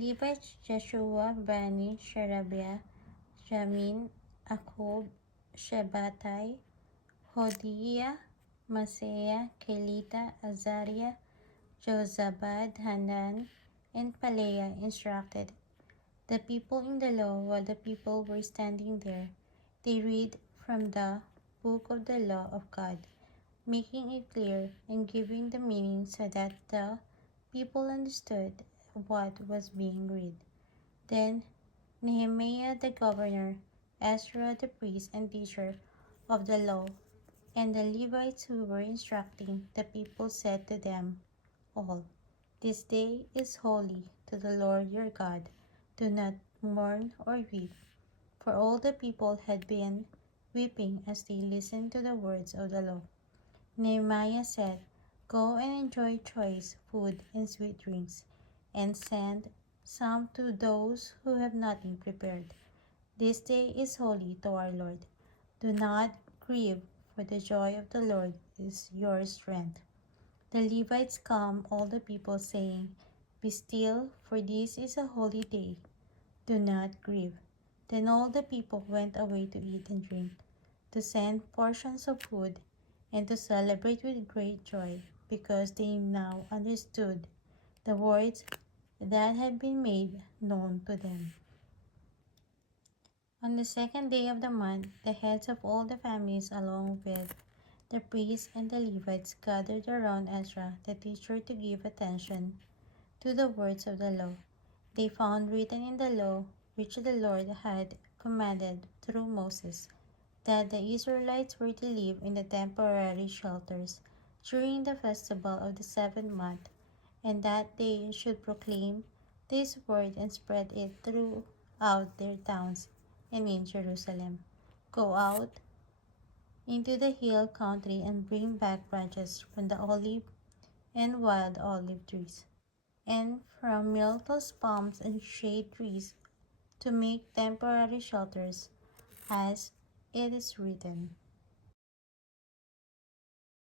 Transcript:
Levites Jeshua, Bani, Sherebiah, Jamin, Akub, Shebatai, Hodiah, Maaseiah, Kelita, Azariah, Jozabad, Hanan, and Peleah instructed the people in the law. While the people were standing there, they read from the book of the law of God, making it clear and giving the meaning so that the people understood what was being read. Then Nehemiah the governor, Ezra the priest and teacher of the law, and the Levites who were instructing the people said to them all, "This day is holy to the Lord your God. Do not mourn or weep." For all the people had been weeping as they listened to the words of the law. Nehemiah said, "Go and enjoy choice food and sweet drinks, and send some to those who have nothing prepared. This day is holy to our Lord. Do not grieve, for the joy of the Lord is your strength." The Levites calmed all the people, saying, "Be still, for this is a holy day. Do not grieve." Then all the people went away to eat and drink, to send portions of food, and to celebrate with great joy, because they now understood the words that had been made known to them. On the second day of the month, the heads of all the families, along with the priests and the Levites, gathered around Ezra, the teacher, to give attention to the words of the law. They found written in the law, which the Lord had commanded through Moses, that the Israelites were to live in the temporary shelters during the festival of the seventh month, and that they should proclaim this word and spread it throughout their towns and in Jerusalem. "Go out into the hill country and bring back branches from the olive and wild olive trees, and from myrtles, palms, and shade trees, to make temporary shelters, as it is written."